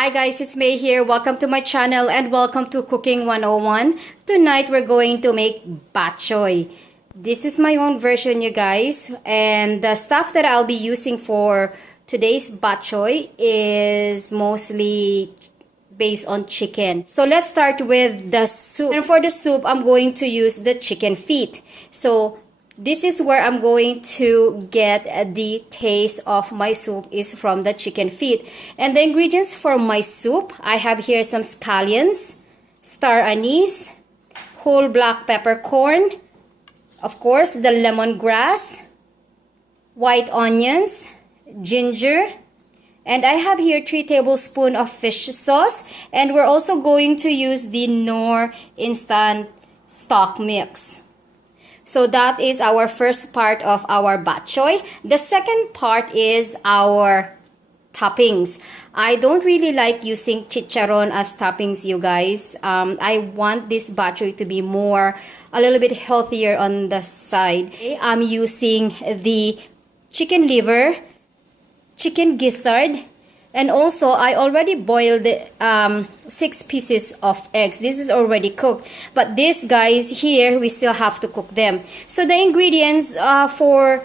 Hi guys, it's May here. Welcome to my channel and welcome to Cooking 101. Tonight we're going to make BACHOY. This is my own version, you guys, and the stuff that I'll be using for today's BACHOY is mostly based on chicken. So let's start with the soup. And for the soup, I'm going to use the chicken feet. So this is where I'm going to get the taste of my soup is from the chicken feet. And the ingredients for my soup, I have here some scallions, star anise, whole black peppercorn, of course the lemongrass, white onions, ginger, and I have here 3 tablespoons of fish sauce. And we're also going to use the Knorr instant stock mix. So that is our first part of our BACHOY. The second part is our toppings. I don't really like using chicharon as toppings, you guys. I want this BACHOY to be a little bit healthier on the side. I'm using the chicken liver, chicken gizzard, and also I already boiled 6 pieces of eggs. This is already cooked, but these guys here we still have to cook them. So the ingredients for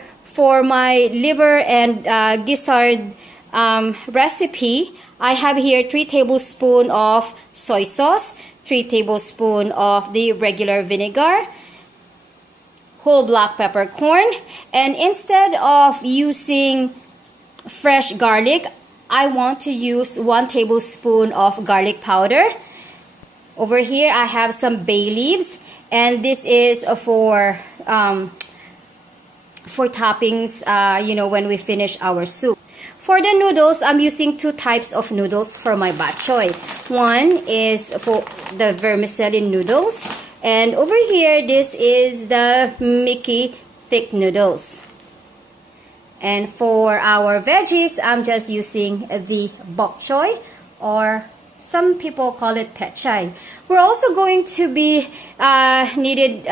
my liver and gizzard recipe, I have here 3 tablespoons of soy sauce, 3 tablespoons of the regular vinegar, whole black peppercorn, and instead of using fresh garlic, I want to use 1 tablespoon of garlic powder. Over here I have some bay leaves, and this is for toppings, when we finish our soup. For the noodles, I'm using 2 types of noodles for my BACHOY. One is for the vermicelli noodles, and over here this is the Mickey thick noodles. And for our veggies, I'm just using the bok choy, or some people call it pechay. We're also going to be needed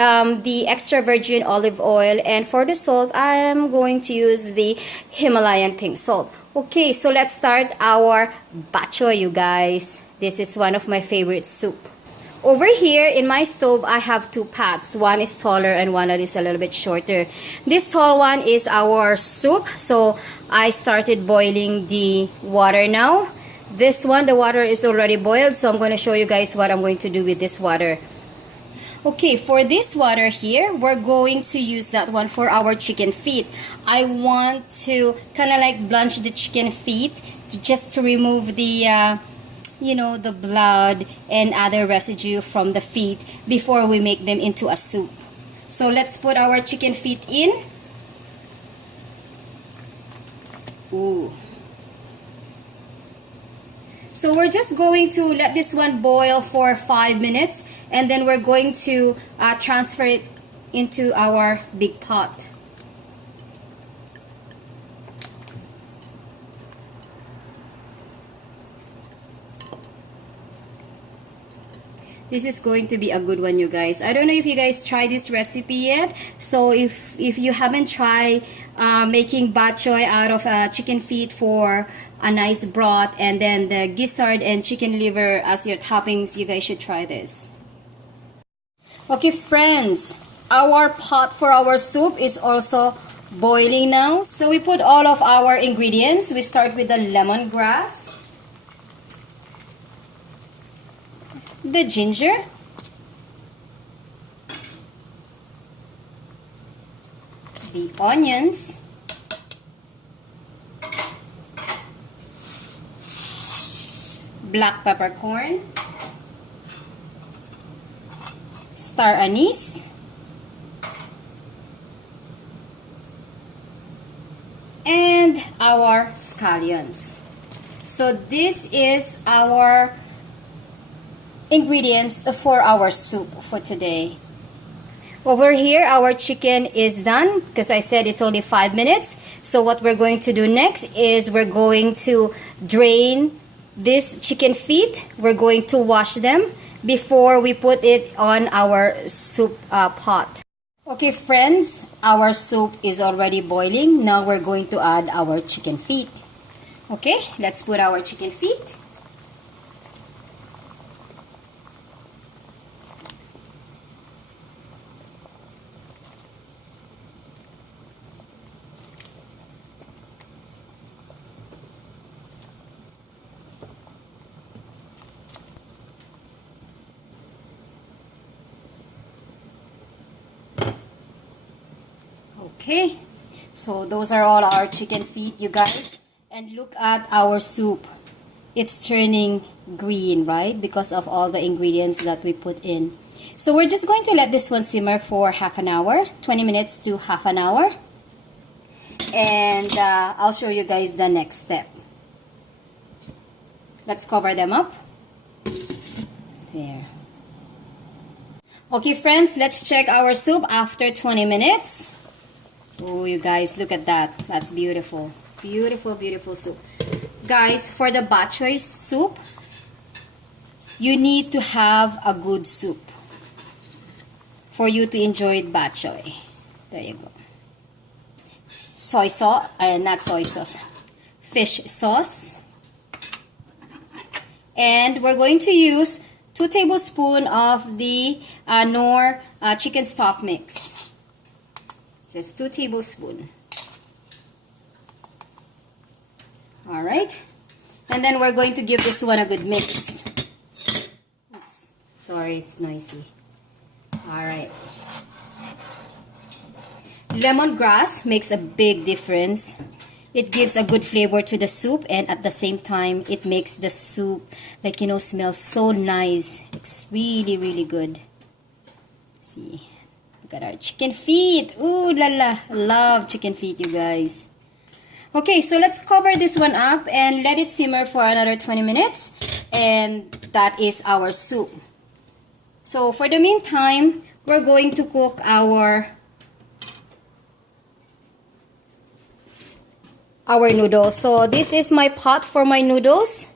the extra virgin olive oil, and for the salt, I am going to use the Himalayan pink salt. Okay, so let's start our BACHOY, you guys. This is one of my favorite soup. Over here in my stove, I have 2 pots. One is taller and one that is a little bit shorter. This tall one is our soup. So I started boiling the water now. This one, the water is already boiled. So I'm going to show you guys what I'm going to do with this water. Okay, for this water here, we're going to use that one for our chicken feet. I want to kind of like blanch the chicken feet just to remove the the blood and other residue from the feet before we make them into a soup. So let's put our chicken feet in. Ooh. So we're just going to let this one boil for 5 minutes, and then we're going to transfer it into our big pot. This is going to be a good one, you guys. I don't know if you guys tried this recipe yet. So if you haven't tried making BACHOY out of chicken feet for a nice broth, and then the gizzard and chicken liver as your toppings, you guys should try this. Okay, friends, our pot for our soup is also boiling now. So we put all of our ingredients. We start with the lemongrass, the ginger, the onions, black peppercorn, star anise, and our scallions. So this is our ingredients for our soup for today. Over here, our chicken is done because I said it's only 5 minutes. So what we're going to do next is we're going to drain this chicken feet. We're going to wash them before we put it on our soup pot. Okay, friends, our soup is already boiling. Now we're going to add our chicken feet. Okay, let's put our chicken feet. Okay, so those are all our chicken feet, you guys. And look at our soup. It's turning green, right? Because of all the ingredients that we put in. So we're just going to let this one simmer for half an hour, 20 minutes to half an hour. And I'll show you guys the next step. Let's cover them up. There. Okay, friends, let's check our soup after 20 minutes. Oh, you guys, look at that. That's beautiful. Beautiful, beautiful soup. Guys, for the BACHOY soup, you need to have a good soup for you to enjoy BACHOY. There you go. Soy sauce, not soy sauce, fish sauce. And we're going to use 2 tablespoons of the Knorr chicken stock mix. Just 2 tablespoons. Alright. And then we're going to give this one a good mix. Oops. Sorry, it's noisy. Alright. Lemongrass makes a big difference. It gives a good flavor to the soup, and at the same time, it makes the soup, like, you know, smell so nice. It's really, really good. See, look at our chicken feet. Ooh la la, I love chicken feet, you guys. Okay, so let's cover this one up and let it simmer for another 20 minutes. And that is our soup. So for the meantime, we're going to cook our noodles. So this is my pot for my noodles.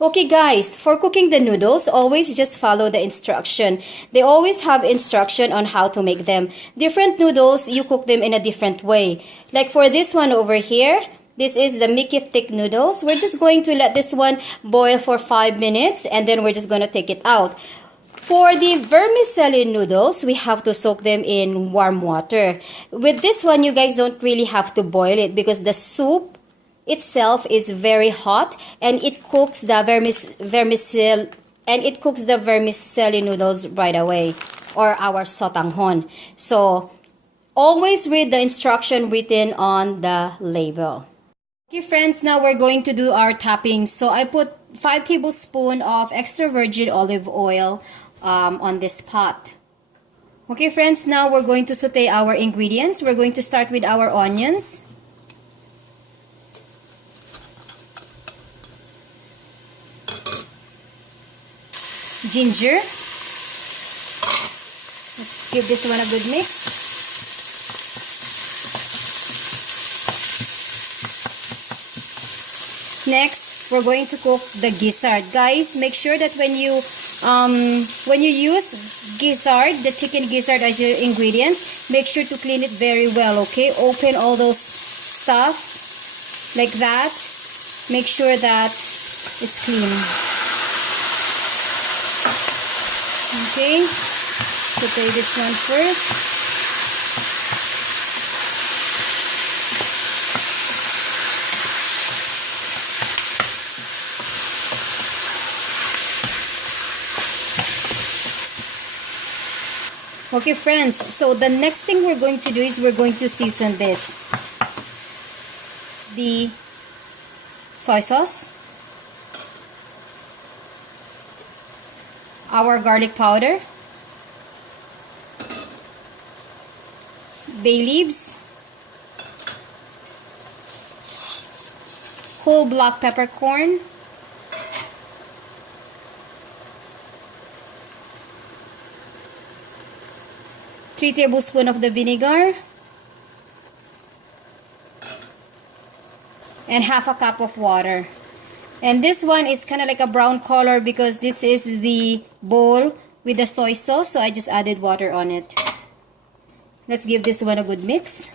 Okay guys, for cooking the noodles, always just follow the instruction. They always have instruction on how to make them. Different noodles, you cook them in a different way. Like for this one over here, this is the Mickey thick noodles. We're just going to let this one boil for 5 minutes and then we're just going to take it out. For the vermicelli noodles, we have to soak them in warm water. With this one, you guys don't really have to boil it because the soup itself is very hot and it cooks the vermicelli noodles right away, or our sotanghon. So always read the instruction written on the label. Okay friends, now we're going to do our toppings. So I put 5 tablespoons of extra virgin olive oil on this pot. Okay friends, now we're going to saute our ingredients. We're going to start with our onions. Ginger. Let's give this one a good mix. Next, we're going to cook the gizzard. Guys, make sure that when you use gizzard, the chicken gizzard as your ingredients, make sure to clean it very well, okay? Open all those stuff like that. Make sure that it's clean. Okay, saute this one first. Okay friends, so the next thing we're going to do is we're going to season this. The soy sauce, our garlic powder, bay leaves, whole black peppercorn, three tablespoons of the vinegar, and half a cup of water. And this one is kind of like a brown color because this is the bowl with the soy sauce, so I just added water on it. Let's give this one a good mix.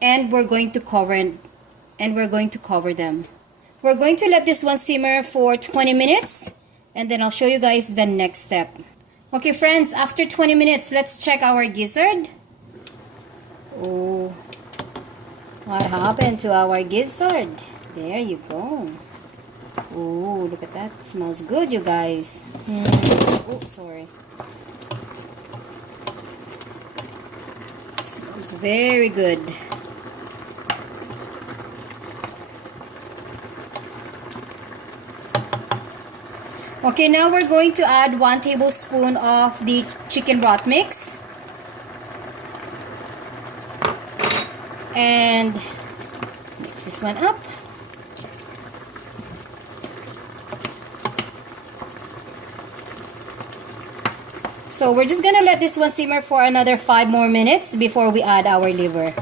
And we're going to cover them. We're going to let this one simmer for 20 minutes and then I'll show you guys the next step. Okay friends, after 20 minutes, let's check our gizzard. Oh, what happened to our gizzard? There you go. Oh, look at that. It smells good, you guys. Oh, sorry. It smells very good. Okay, now we're going to add 1 tablespoon of the chicken broth mix. And mix this one up. So we're just gonna let this one simmer for another 5 more minutes before we add our liver.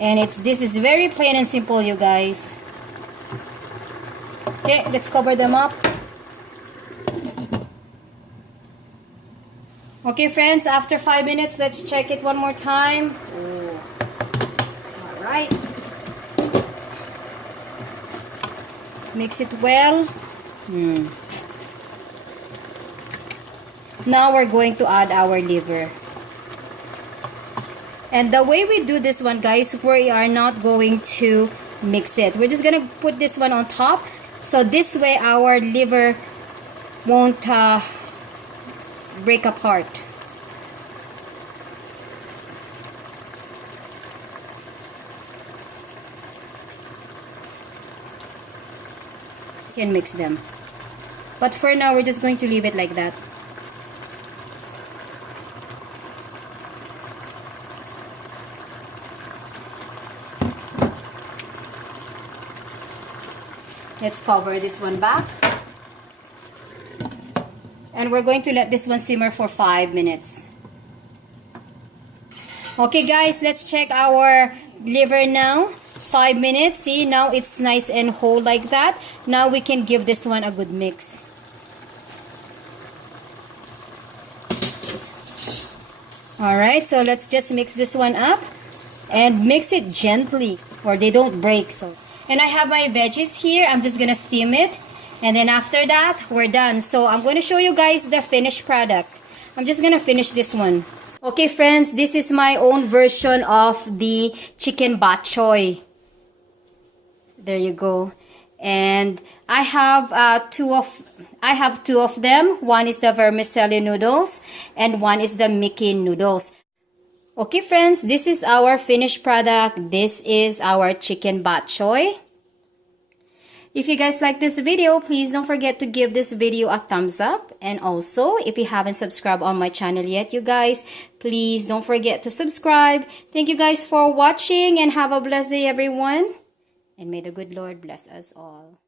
And this is very plain and simple, you guys. Okay, let's cover them up. Okay, friends, after 5 minutes, let's check it one more time. Oh. All right. Mix it well. Now we're going to add our liver. And the way we do this one, guys, we are not going to mix it. We're just going to put this one on top. So this way our liver won't break apart. You can mix them. But for now, we're just going to leave it like that. Let's cover this one back. And we're going to let this one simmer for 5 minutes. Okay, guys, let's check our liver now. 5 minutes. See, now it's nice and whole like that. Now we can give this one a good mix. Alright, so let's just mix this one up. And mix it gently or they don't break. And I have my veggies here. I'm just gonna steam it. And then after that, we're done. So I'm gonna show you guys the finished product. I'm just gonna finish this one. Okay, friends, this is my own version of the chicken bachoy. There you go. And I have two of them. One is the vermicelli noodles and one is the Mickey noodles. Okay, friends, this is our finished product. This is our chicken bachoy. If you guys like this video, please don't forget to give this video a thumbs up. And also, if you haven't subscribed on my channel yet, you guys, please don't forget to subscribe. Thank you guys for watching and have a blessed day, everyone. And may the good Lord bless us all.